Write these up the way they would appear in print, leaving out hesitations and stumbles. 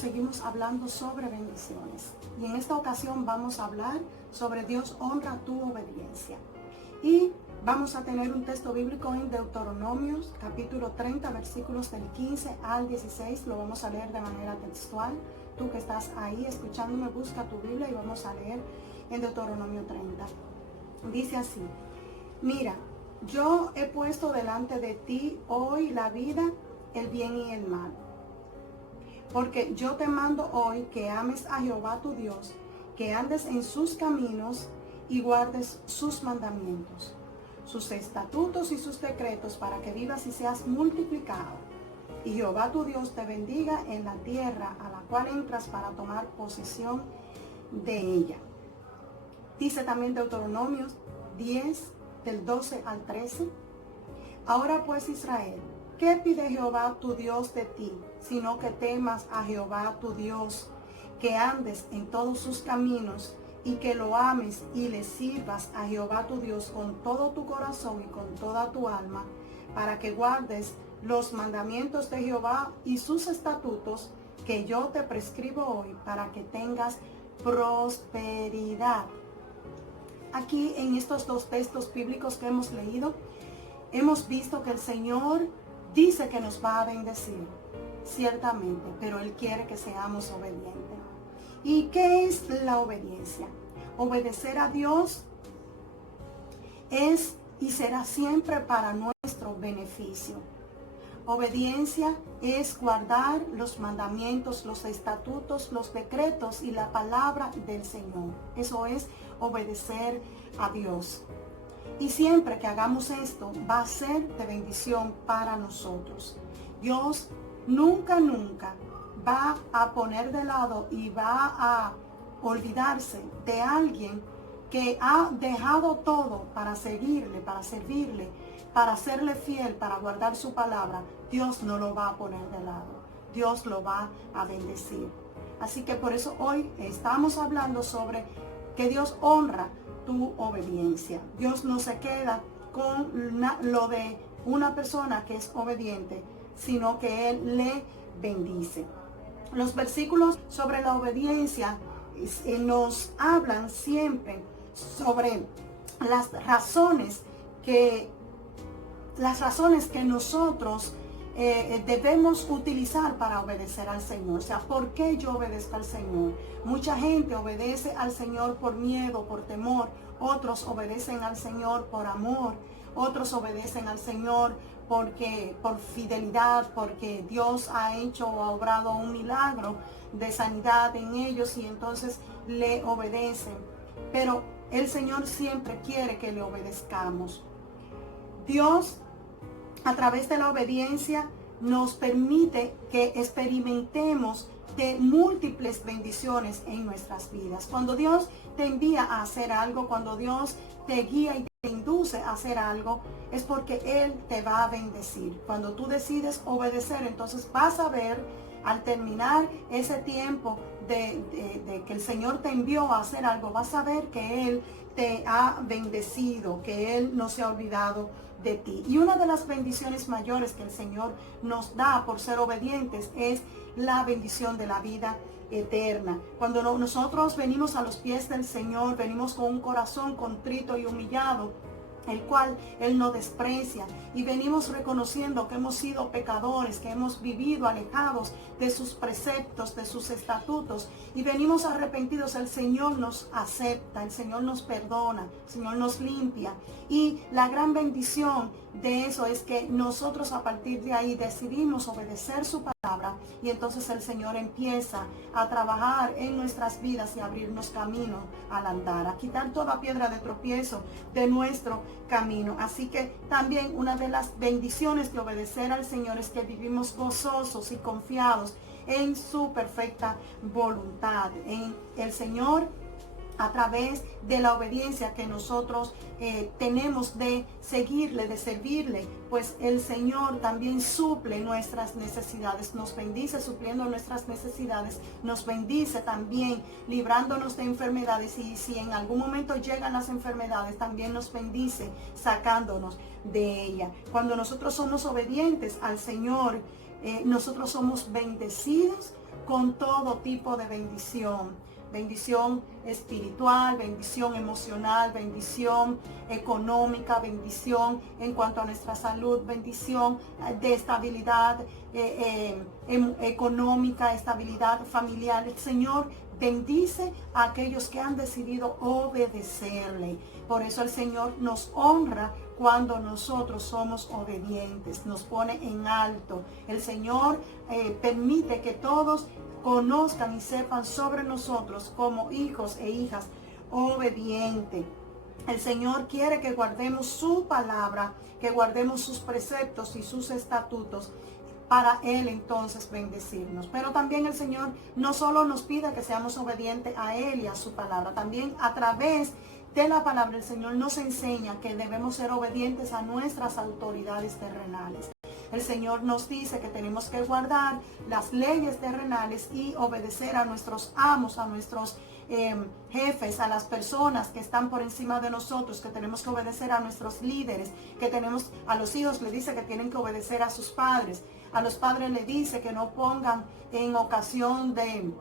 seguimos hablando sobre bendiciones. Y en esta ocasión vamos a hablar sobre Dios honra tu obediencia. Y vamos a tener un texto bíblico en Deuteronomios, capítulo 30, versículos del 15 al 16. Lo vamos a leer de manera textual. Tú que estás ahí escuchándome, busca tu Biblia y vamos a leer en Deuteronomio 30. Dice así: mira, yo he puesto delante de ti hoy la vida, el bien y el mal. Porque yo te mando hoy que ames a Jehová tu Dios, que andes en sus caminos y guardes sus mandamientos, sus estatutos y sus decretos, para que vivas y seas multiplicado. Y Jehová tu Dios te bendiga en la tierra a la cual entras para tomar posesión de ella. Dice también Deuteronomios 10, del 12 al 13. Ahora pues, Israel, ¿qué pide Jehová tu Dios de ti, sino que temas a Jehová tu Dios, que andes en todos sus caminos y que lo ames y le sirvas a Jehová tu Dios con todo tu corazón y con toda tu alma, para que guardes los mandamientos de Jehová y sus estatutos que yo te prescribo hoy, para que tengas prosperidad? Aquí en estos dos textos bíblicos que hemos leído, hemos visto que el Señor dice que nos va a bendecir, ciertamente, pero Él quiere que seamos obedientes. ¿Y qué es la obediencia? Obedecer a Dios es y será siempre para nuestro beneficio. Obediencia es guardar los mandamientos, los estatutos, los decretos y la palabra del Señor. Eso es obedecer a Dios. Y siempre que hagamos esto, va a ser de bendición para nosotros. Dios nunca va a poner de lado y va a olvidarse de alguien que ha dejado todo para seguirle, para servirle, para serle fiel, para guardar su palabra. Dios no lo va a poner de lado. Dios lo va a bendecir. Así que por eso hoy estamos hablando sobre que Dios honra tu obediencia. Dios no se queda con lo de una persona que es obediente, sino que Él le bendice. Los versículos sobre la obediencia nos hablan siempre sobre las razones que nosotros debemos utilizar para obedecer al Señor. O sea, ¿por qué yo obedezco al Señor? Mucha gente obedece al Señor por miedo, por temor. Otros obedecen al Señor por amor. Otros obedecen al Señor por fidelidad, porque Dios ha hecho o ha obrado un milagro de sanidad en ellos y entonces le obedecen. Pero el Señor siempre quiere que le obedezcamos. Dios, a través de la obediencia, nos permite que experimentemos de múltiples bendiciones en nuestras vidas. Cuando Dios te envía a hacer algo, cuando Dios te guía y te induce a hacer algo, es porque Él te va a bendecir. Cuando tú decides obedecer, entonces vas a ver, al terminar ese tiempo de que el Señor te envió a hacer algo, vas a ver que Él te ha bendecido, que Él no se ha olvidado de ti. Y una de las bendiciones mayores que el Señor nos da por ser obedientes es la bendición de la vida eterna. Cuando nosotros venimos a los pies del Señor, venimos con un corazón contrito y humillado, el cual Él no desprecia, y venimos reconociendo que hemos sido pecadores, que hemos vivido alejados de sus preceptos, de sus estatutos, y venimos arrepentidos. El Señor nos acepta, el Señor nos perdona, el Señor nos limpia, y la gran bendición de eso es que nosotros a partir de ahí decidimos obedecer su palabra, y entonces el Señor empieza a trabajar en nuestras vidas y a abrirnos camino al andar, a quitar toda piedra de tropiezo de nuestro camino. Así que también una de las bendiciones de obedecer al Señor es que vivimos gozosos y confiados en su perfecta voluntad, en el Señor. A través de la obediencia que nosotros tenemos de seguirle, de servirle, pues el Señor también suple nuestras necesidades, nos bendice supliendo nuestras necesidades, nos bendice también librándonos de enfermedades, y si en algún momento llegan las enfermedades, también nos bendice sacándonos de ella. Cuando nosotros somos obedientes al Señor, nosotros somos bendecidos con todo tipo de bendición. Bendición espiritual, bendición emocional, bendición económica, bendición en cuanto a nuestra salud, bendición de estabilidad económica, estabilidad familiar. El Señor bendice a aquellos que han decidido obedecerle. Por eso el Señor nos honra cuando nosotros somos obedientes, nos pone en alto. El Señor permite que todos conozcan y sepan sobre nosotros como hijos e hijas obedientes. El Señor quiere que guardemos su palabra, que guardemos sus preceptos y sus estatutos, para Él entonces bendecirnos. Pero también el Señor no solo nos pide que seamos obedientes a Él y a su palabra, también a través de la palabra el Señor nos enseña que debemos ser obedientes a nuestras autoridades terrenales. El Señor nos dice que tenemos que guardar las leyes terrenales y obedecer a nuestros amos, a nuestros jefes, a las personas que están por encima de nosotros, que tenemos que obedecer a nuestros líderes, que tenemos a los hijos, le dice que tienen que obedecer a sus padres. A los padres le dice que no pongan en ocasión de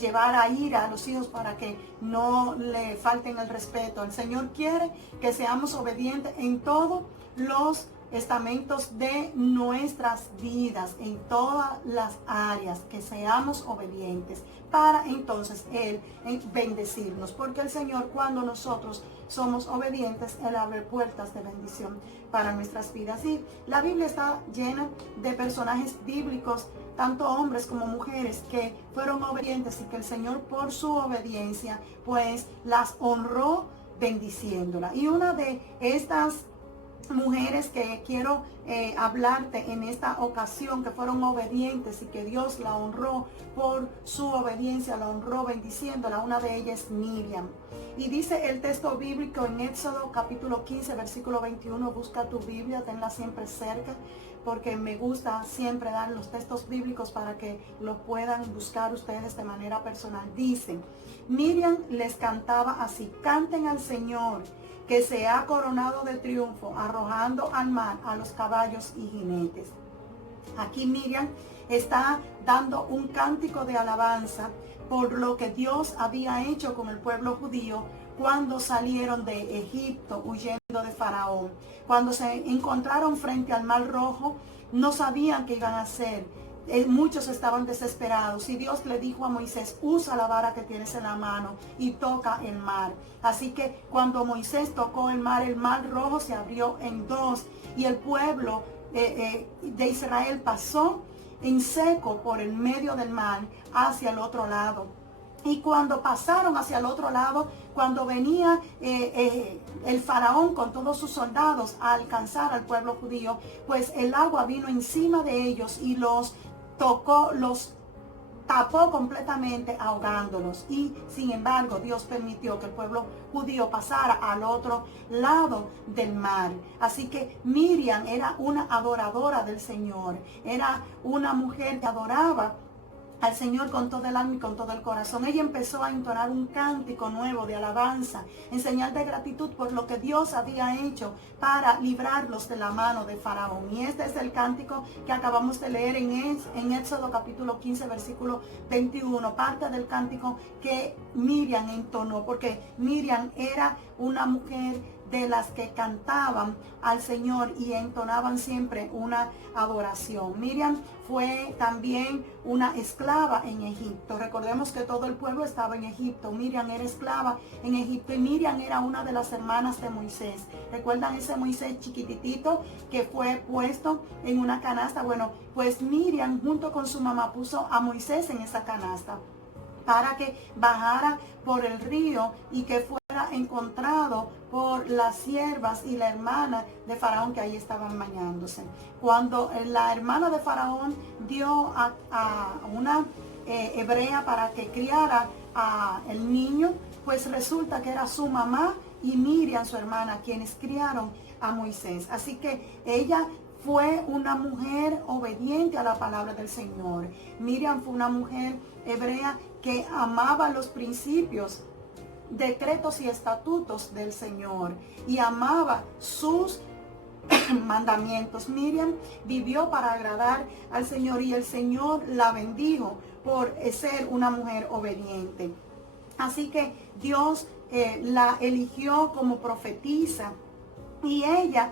llevar a ira a los hijos para que no le falten el respeto. El Señor quiere que seamos obedientes en todos los estamentos de nuestras vidas, en todas las áreas, que seamos obedientes para entonces Él bendecirnos, porque el Señor, cuando nosotros somos obedientes, Él abre puertas de bendición para nuestras vidas. Y la Biblia está llena de personajes bíblicos, tanto hombres como mujeres, que fueron obedientes y que el Señor, por su obediencia, pues las honró bendiciéndola. Y una de estas mujeres que quiero hablarte en esta ocasión, que fueron obedientes y que Dios la honró por su obediencia, la honró bendiciéndola, una de ellas es Miriam. Y dice el texto bíblico en Éxodo capítulo 15 versículo 21, busca tu Biblia, tenla siempre cerca, porque me gusta siempre dar los textos bíblicos para que los puedan buscar ustedes de manera personal. Dice, Miriam les cantaba así: canten al Señor, que se ha coronado de triunfo, arrojando al mar a los caballos y jinetes. Aquí Miriam está dando un cántico de alabanza por lo que Dios había hecho con el pueblo judío cuando salieron de Egipto huyendo de Faraón. Cuando se encontraron frente al Mar Rojo, no sabían qué iban a hacer. Muchos estaban desesperados y Dios le dijo a Moisés: usa la vara que tienes en la mano y toca el mar. Así que cuando Moisés tocó el Mar Rojo se abrió en dos y el pueblo de Israel pasó en seco por el medio del mar hacia el otro lado. Y cuando pasaron hacia el otro lado, cuando venía el faraón con todos sus soldados a alcanzar al pueblo judío, pues el agua vino encima de ellos y los tapó completamente, ahogándolos. Y sin embargo Dios permitió que el pueblo judío pasara al otro lado del mar. Así que Miriam era una adoradora del Señor, era una mujer que adoraba al Señor con todo el alma y con todo el corazón. Ella empezó a entonar un cántico nuevo de alabanza en señal de gratitud por lo que Dios había hecho para librarlos de la mano de Faraón. Y este es el cántico que acabamos de leer en Éxodo capítulo 15 versículo 21, parte del cántico que Miriam entonó, porque Miriam era una mujer de las que cantaban al Señor y entonaban siempre una adoración. Miriam fue también una esclava en Egipto. Recordemos que todo el pueblo estaba en Egipto. Miriam era esclava en Egipto y Miriam era una de las hermanas de Moisés. ¿Recuerdan ese Moisés chiquititito que fue puesto en una canasta? Bueno, pues Miriam junto con su mamá puso a Moisés en esa canasta para que bajara por el río y que fuera encontrado por las siervas y la hermana de Faraón que ahí estaban bañándose. Cuando la hermana de Faraón dio a una hebrea para que criara el niño, pues resulta que era su mamá y Miriam, su hermana, quienes criaron a Moisés. Así que ella fue una mujer obediente a la palabra del Señor. Miriam fue una mujer hebrea que amaba los principios, decretos y estatutos del Señor y amaba sus mandamientos. Miriam vivió para agradar al Señor y el Señor la bendijo por ser una mujer obediente. Así que Dios la eligió como profetisa. Y ella,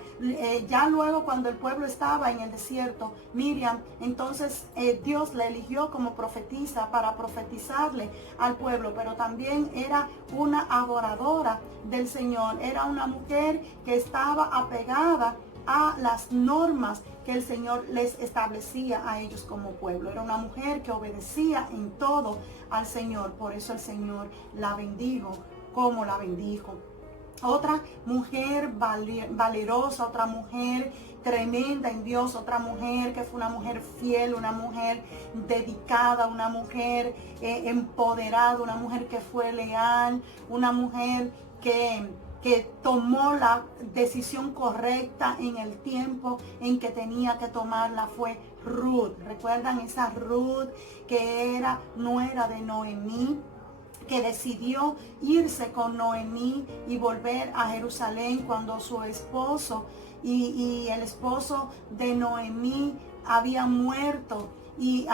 ya luego cuando el pueblo estaba en el desierto, Miriam, entonces Dios la eligió como profetisa para profetizarle al pueblo, pero también era una adoradora del Señor, era una mujer que estaba apegada a las normas que el Señor les establecía a ellos como pueblo. Era una mujer que obedecía en todo al Señor, por eso el Señor la bendijo como la bendijo. Otra mujer valerosa, otra mujer tremenda en Dios, otra mujer que fue una mujer fiel, una mujer dedicada, una mujer empoderada, una mujer que fue leal, una mujer que tomó la decisión correcta en el tiempo en que tenía que tomarla, fue Ruth. ¿Recuerdan esa Ruth que era nuera de Noemí, que decidió irse con Noemí y volver a Jerusalén cuando su esposo y el esposo de Noemí habían muerto y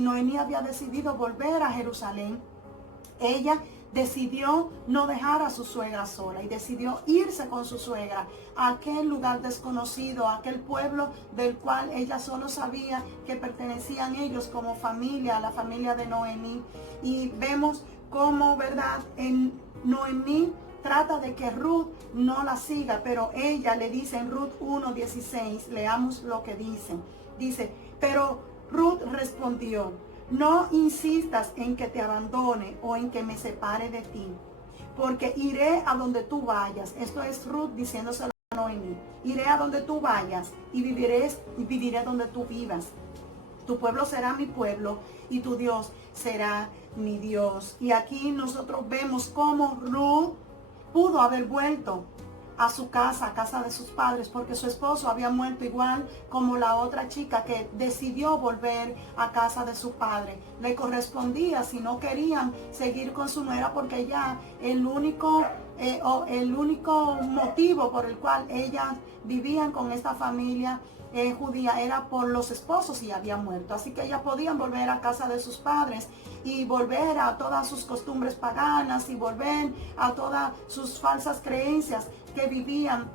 Noemí había decidido volver a Jerusalén? Ella decidió no dejar a su suegra sola y decidió irse con su suegra a aquel lugar desconocido, a aquel pueblo del cual ella solo sabía que pertenecían ellos como familia, a la familia de Noemí. Y vemos cómo, ¿verdad?, en Noemí trata de que Ruth no la siga, pero ella le dice en Ruth 1:16, leamos lo que dice. Dice, pero Ruth respondió: no insistas en que te abandone o en que me separe de ti, porque iré a donde tú vayas. Esto es Ruth diciéndoselo a Noemí. Iré a donde tú vayas y viviré donde tú vivas. Tu pueblo será mi pueblo y tu Dios será mi Dios. Y aquí nosotros vemos cómo Ruth pudo haber vuelto a su casa, a casa de sus padres, porque su esposo había muerto, igual como la otra chica que decidió volver a casa de su padre. Le correspondía, si no querían seguir con su nuera, porque ya el único motivo por el cual ellas vivían con esta familia judía era por los esposos y había muerto. Así que ellas podían volver a casa de sus padres y volver a todas sus costumbres paganas y volver a todas sus falsas creencias que vivían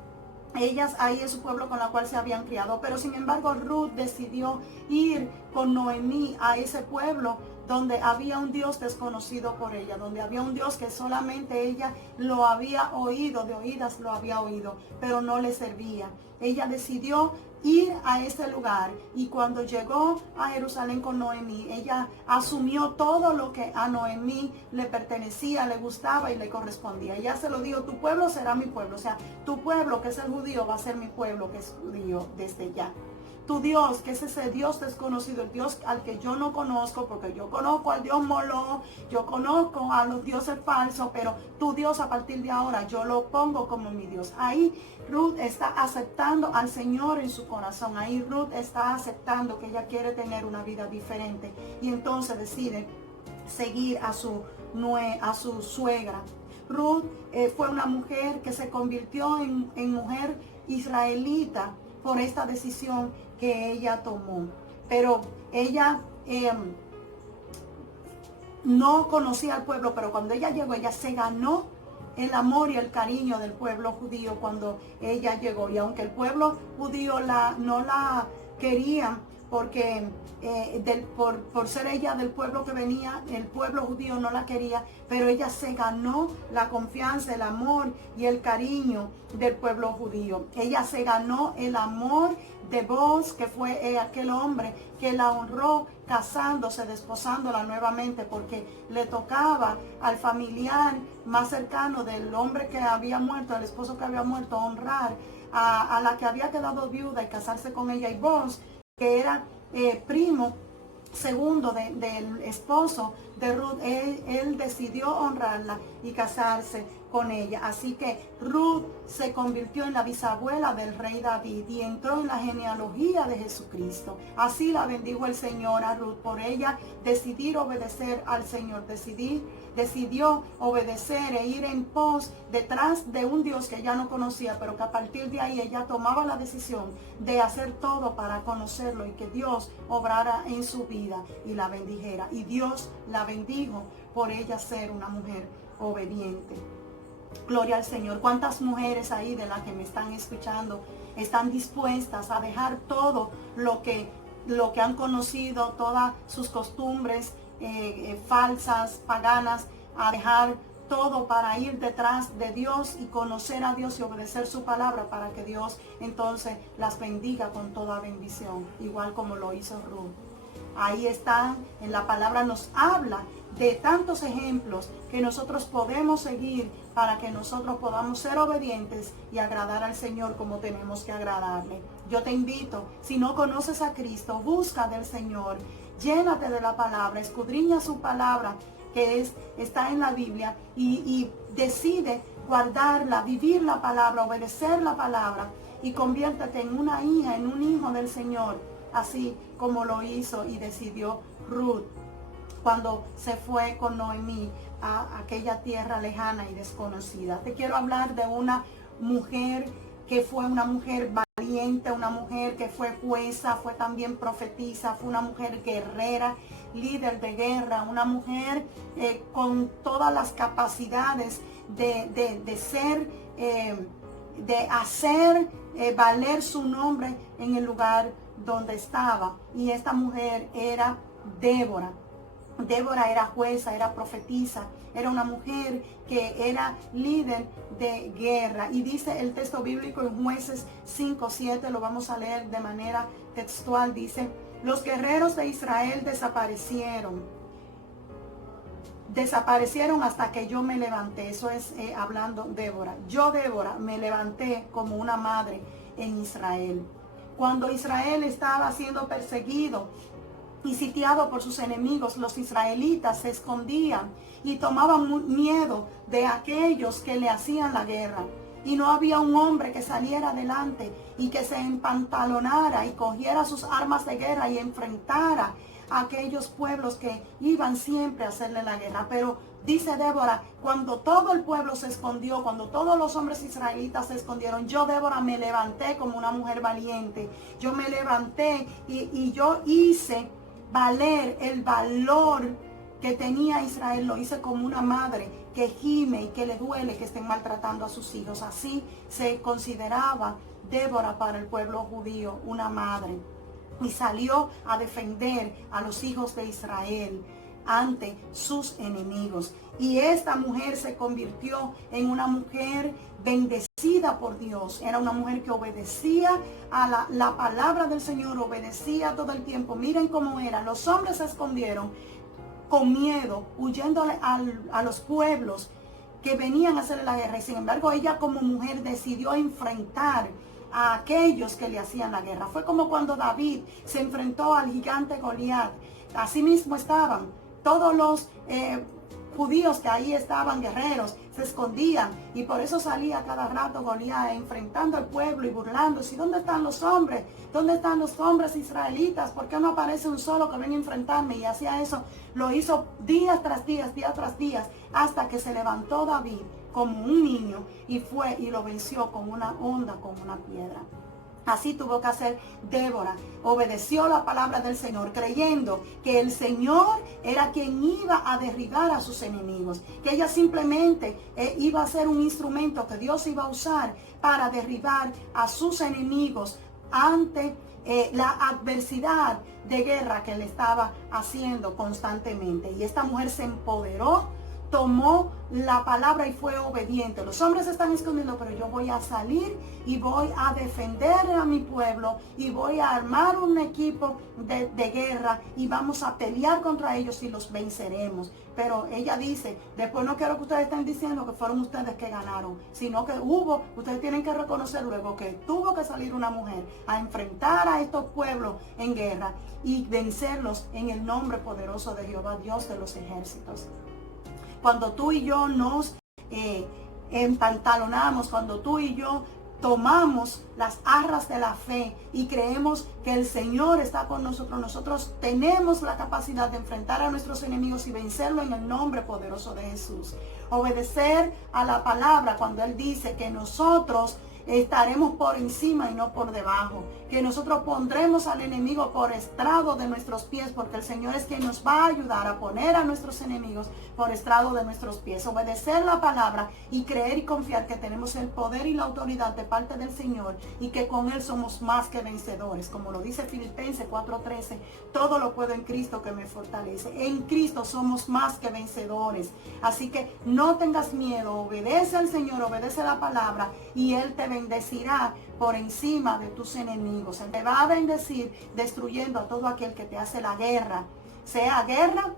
ellas ahí en su pueblo con la cual se habían criado. Pero sin embargo Ruth decidió ir con Noemí a ese pueblo donde había un Dios desconocido por ella, donde había un Dios que solamente ella lo había oído, de oídas lo había oído, pero no le servía. Ella decidió ir a ese lugar y cuando llegó a Jerusalén con Noemí, ella asumió todo lo que a Noemí le pertenecía, le gustaba y le correspondía. Ella se lo dijo: tu pueblo será mi pueblo, o sea, tu pueblo que es el judío va a ser mi pueblo que es judío desde ya. Tu Dios, que es ese Dios desconocido, el Dios al que yo no conozco, porque yo conozco al Dios Moloch, yo conozco a los dioses falsos, pero tu Dios a partir de ahora yo lo pongo como mi Dios. Ahí Ruth está aceptando al Señor en su corazón. Ahí Ruth está aceptando que ella quiere tener una vida diferente y entonces decide seguir a su suegra. Ruth fue una mujer que se convirtió en mujer israelita por esta decisión que ella tomó. Pero ella no conocía al pueblo, pero cuando ella llegó, ella se ganó el amor y el cariño del pueblo judío cuando ella llegó. Y aunque el pueblo judío no la quería, porque por ser ella del pueblo que venía, el pueblo judío no la quería, pero ella se ganó la confianza, el amor y el cariño del pueblo judío. Ella se ganó el amor de Boaz, que fue aquel hombre que la honró casándose, desposándola nuevamente, porque le tocaba al familiar más cercano del hombre que había muerto, el esposo que había muerto, honrar a la que había quedado viuda y casarse con ella. Y Boaz, que era primo segundo del esposo de Ruth, él decidió honrarla y casarse con ella. Así que Ruth se convirtió en la bisabuela del rey David y entró en la genealogía de Jesucristo. Así la bendijo el Señor a Ruth por ella decidir obedecer al Señor, decidió obedecer e ir en pos detrás de un Dios que ella no conocía, pero que a partir de ahí ella tomaba la decisión de hacer todo para conocerlo y que Dios obrara en su vida y la bendijera. Y Dios la bendijo por ella ser una mujer obediente. Gloria al Señor. ¿Cuántas mujeres ahí de las que me están escuchando están dispuestas a dejar todo lo que han conocido, todas sus costumbres falsas, paganas, a dejar todo para ir detrás de Dios y conocer a Dios y obedecer su palabra para que Dios entonces las bendiga con toda bendición, igual como lo hizo Ruth? Ahí está, en la palabra nos habla de tantos ejemplos que nosotros podemos seguir para que nosotros podamos ser obedientes y agradar al Señor como tenemos que agradarle. Yo te invito, si no conoces a Cristo, busca del Señor, llénate de la palabra, escudriña su palabra que está en la Biblia y decide guardarla, vivir la palabra, obedecer la palabra y conviértete en una hija, en un hijo del Señor, así como lo hizo y decidió Ruth cuando se fue con Noemí a aquella tierra lejana y desconocida. Te quiero hablar de una mujer que fue una mujer valiente, una mujer que fue jueza, fue también profetisa, fue una mujer guerrera, líder de guerra, una mujer con todas las capacidades de ser, de hacer valer su nombre en el lugar donde estaba. Y esta mujer era Débora. Débora era jueza, era profetisa, era una mujer que era líder de guerra. Y dice el texto bíblico en Jueces 5:7, lo vamos a leer de manera textual, dice: los guerreros de Israel desaparecieron hasta que yo me levanté. Eso es hablando Débora. Yo, Débora, me levanté como una madre en Israel. Cuando Israel estaba siendo perseguido y sitiado por sus enemigos, los israelitas se escondían y tomaban miedo de aquellos que le hacían la guerra. Y no había un hombre que saliera adelante y que se empantalonara y cogiera sus armas de guerra y enfrentara a aquellos pueblos que iban siempre a hacerle la guerra. Pero dice Débora, cuando todo el pueblo se escondió, cuando todos los hombres israelitas se escondieron, yo, Débora, me levanté como una mujer valiente. Yo me levanté y yo hice valer el valor que tenía Israel. Lo hice como una madre que gime y que le duele que estén maltratando a sus hijos. Así se consideraba Débora para el pueblo judío, una madre. Y salió a defender a los hijos de Israel ante sus enemigos. Y esta mujer se convirtió en una mujer bendecida por Dios. Era una mujer que obedecía a la palabra del Señor, obedecía todo el tiempo. Miren cómo era. Los hombres se escondieron con miedo, huyendo a los pueblos que venían a hacerle la guerra. Y sin embargo, ella como mujer decidió enfrentar a aquellos que le hacían la guerra. Fue como cuando David se enfrentó al gigante Goliat. Así mismo estaban todos los judíos que ahí estaban, guerreros, se escondían, y por eso salía cada rato Goliat enfrentando al pueblo y burlándose. ¿Y dónde están los hombres? ¿Dónde están los hombres israelitas? ¿Por qué no aparece un solo que venga a enfrentarme? Y hacía eso, lo hizo día tras día, hasta que se levantó David como un niño y fue y lo venció con una onda, con una piedra. Así tuvo que hacer Débora. Obedeció la palabra del Señor, creyendo que el Señor era quien iba a derribar a sus enemigos. Que ella simplemente iba a ser un instrumento que Dios iba a usar para derribar a sus enemigos ante la adversidad de guerra que le estaba haciendo constantemente. Y esta mujer se empoderó, tomó la palabra y fue obediente. Los hombres se están escondiendo, pero yo voy a salir y voy a defender a mi pueblo y voy a armar un equipo de guerra y vamos a pelear contra ellos y los venceremos. Pero ella dice, después no quiero que ustedes estén diciendo que fueron ustedes que ganaron, sino que ustedes tienen que reconocer luego que tuvo que salir una mujer a enfrentar a estos pueblos en guerra y vencerlos en el nombre poderoso de Jehová, Dios de los ejércitos. Cuando tú y yo nos empantalonamos, cuando tú y yo tomamos las arras de la fe y creemos que el Señor está con nosotros, nosotros tenemos la capacidad de enfrentar a nuestros enemigos y vencerlo en el nombre poderoso de Jesús. Obedecer a la palabra cuando Él dice que nosotros estaremos por encima y no por debajo, que nosotros pondremos al enemigo por estrado de nuestros pies, porque el Señor es quien nos va a ayudar a poner a nuestros enemigos por estrado de nuestros pies. Obedecer la palabra y creer y confiar que tenemos el poder y la autoridad de parte del Señor y que con Él somos más que vencedores. Como lo dice Filipenses 4:13, todo lo puedo en Cristo que me fortalece. En Cristo somos más que vencedores. Así que no tengas miedo, obedece al Señor, obedece la palabra y Él te bendecirá por encima de tus enemigos. Él te va a bendecir destruyendo a todo aquel que te hace la guerra, sea guerra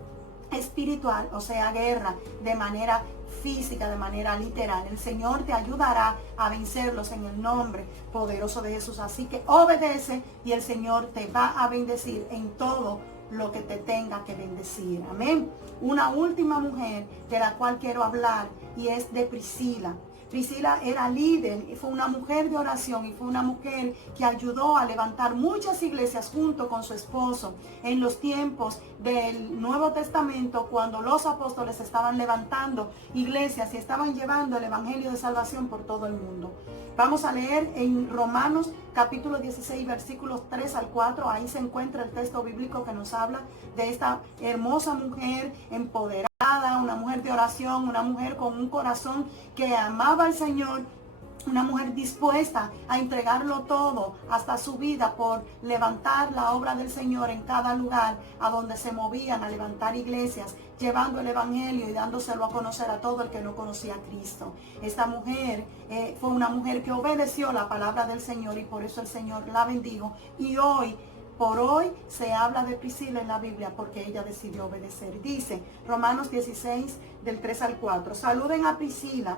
espiritual o sea guerra de manera física, de manera literal. El Señor te ayudará a vencerlos en el nombre poderoso de Jesús. Así que obedece y el Señor te va a bendecir en todo lo que te tenga que bendecir. Amén. Una última mujer de la cual quiero hablar y es de Priscila. Priscila era líder y fue una mujer de oración y fue una mujer que ayudó a levantar muchas iglesias junto con su esposo en los tiempos del Nuevo Testamento, cuando los apóstoles estaban levantando iglesias y estaban llevando el evangelio de salvación por todo el mundo. Vamos a leer en Romanos capítulo 16 versículos 3 al 4. Ahí se encuentra el texto bíblico que nos habla de esta hermosa mujer empoderada, una mujer de oración, una mujer con un corazón que amaba al Señor, una mujer dispuesta a entregarlo todo, hasta su vida, por levantar la obra del Señor en cada lugar a donde se movían a levantar iglesias, llevando el evangelio y dándoselo a conocer a todo el que no conocía a Cristo. Esta mujer fue una mujer que obedeció la palabra del Señor y por eso el Señor la bendijo. Y por hoy se habla de Priscila en la Biblia porque ella decidió obedecer. Dice Romanos 16 del 3 al 4. Saluden a Priscila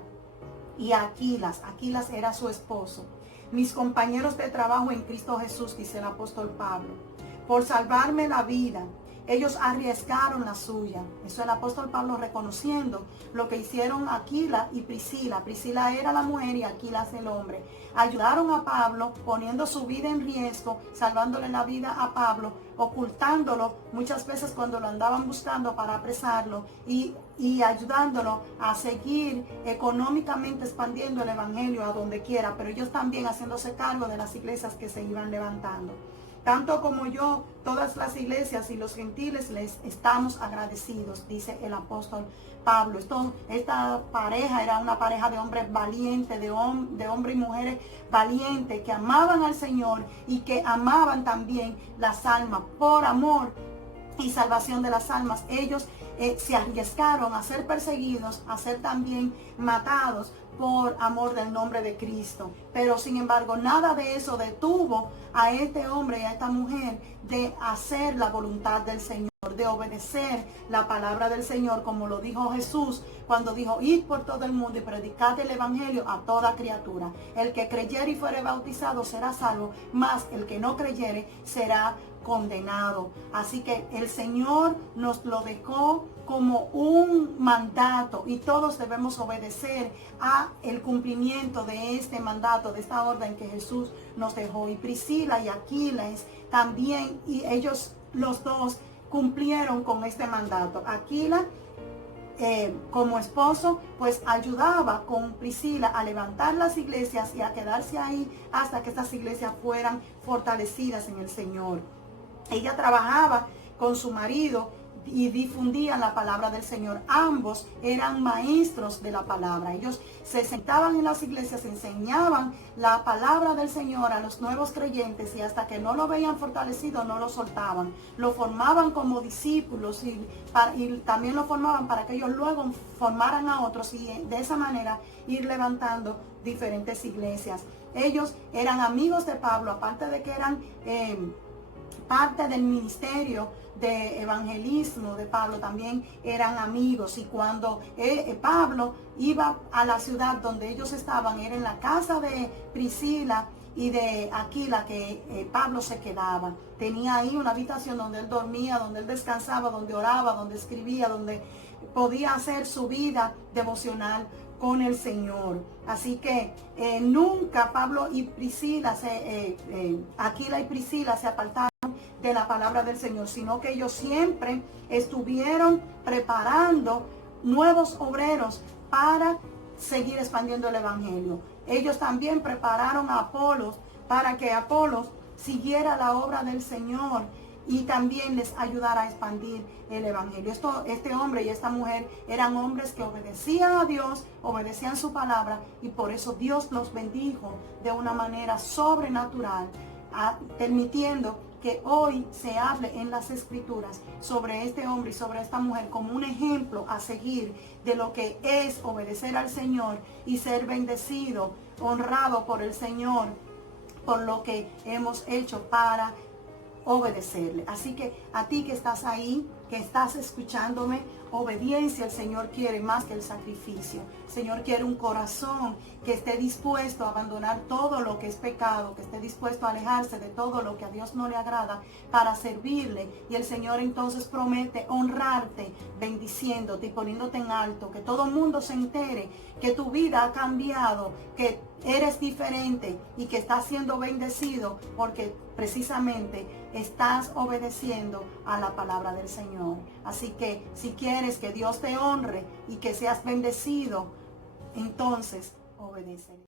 y a Aquilas. Aquilas era su esposo. Mis compañeros de trabajo en Cristo Jesús, dice el apóstol Pablo, por salvarme la vida. Ellos arriesgaron la suya. Eso es el apóstol Pablo reconociendo lo que hicieron Aquila y Priscila. Priscila era la mujer y Aquilas el hombre. Ayudaron a Pablo poniendo su vida en riesgo, salvándole la vida a Pablo, ocultándolo muchas veces cuando lo andaban buscando para apresarlo y ayudándolo a seguir económicamente expandiendo el evangelio a donde quiera, pero ellos también haciéndose cargo de las iglesias que se iban levantando. Tanto como yo, todas las iglesias y los gentiles les estamos agradecidos, dice el apóstol Pablo. Esta pareja era una pareja de hombres valientes, de hombres y mujeres valientes que amaban al Señor y que amaban también las almas. Por amor y salvación de las almas, ellos se arriesgaron a ser perseguidos, a ser también matados por amor del nombre de Cristo. Pero sin embargo, nada de eso detuvo a este hombre y a esta mujer de hacer la voluntad del Señor, de obedecer la palabra del Señor, como lo dijo Jesús cuando dijo: id por todo el mundo y predicad el evangelio a toda criatura. El que creyere y fuere bautizado será salvo, mas el que no creyere será condenado. Así que el Señor nos lo dejó como un mandato y todos debemos obedecer a el cumplimiento de este mandato, de esta orden que Jesús nos dejó. Y Priscila y Aquiles también, y ellos los dos cumplieron con este mandato. Aquila como esposo pues ayudaba con Priscila a levantar las iglesias y a quedarse ahí hasta que estas iglesias fueran fortalecidas en el Señor. Ella trabajaba con su marido y difundían la palabra del Señor. Ambos eran maestros de la palabra. Ellos se sentaban en las iglesias, enseñaban la palabra del Señor a los nuevos creyentes y hasta que no lo veían fortalecido no lo soltaban. Lo formaban como discípulos y también lo formaban para que ellos luego formaran a otros y de esa manera ir levantando diferentes iglesias. Ellos eran amigos de Pablo, aparte de que eran parte del ministerio de evangelismo de Pablo, también eran amigos. Y cuando Pablo iba a la ciudad donde ellos estaban, era en la casa de Priscila y de Aquila que Pablo se quedaba. Tenía ahí una habitación donde él dormía, donde él descansaba, donde oraba, donde escribía, donde podía hacer su vida devocional con el Señor. Así que nunca Pablo y Priscila, Aquila y Priscila se apartaron de la palabra del Señor, sino que ellos siempre estuvieron preparando nuevos obreros para seguir expandiendo el evangelio. Ellos también prepararon a Apolos para que Apolos siguiera la obra del Señor y también les ayudara a expandir el evangelio. Este hombre y esta mujer eran hombres que obedecían a Dios, obedecían su palabra, y por eso Dios los bendijo de una manera sobrenatural, permitiendo que hoy se hable en las escrituras sobre este hombre y sobre esta mujer como un ejemplo a seguir de lo que es obedecer al Señor y ser bendecido, honrado por el Señor, por lo que hemos hecho para obedecerle. Así que a ti que estás ahí, que estás escuchándome, obediencia el Señor quiere más que el sacrificio. El Señor quiere un corazón que esté dispuesto a abandonar todo lo que es pecado, que esté dispuesto a alejarse de todo lo que a Dios no le agrada para servirle. Y el Señor entonces promete honrarte, bendiciéndote y poniéndote en alto, que todo el mundo se entere que tu vida ha cambiado, que eres diferente y que estás siendo bendecido porque precisamente estás obedeciendo a la palabra del Señor. Así que si quieres que Dios te honre y que seas bendecido, entonces obedece.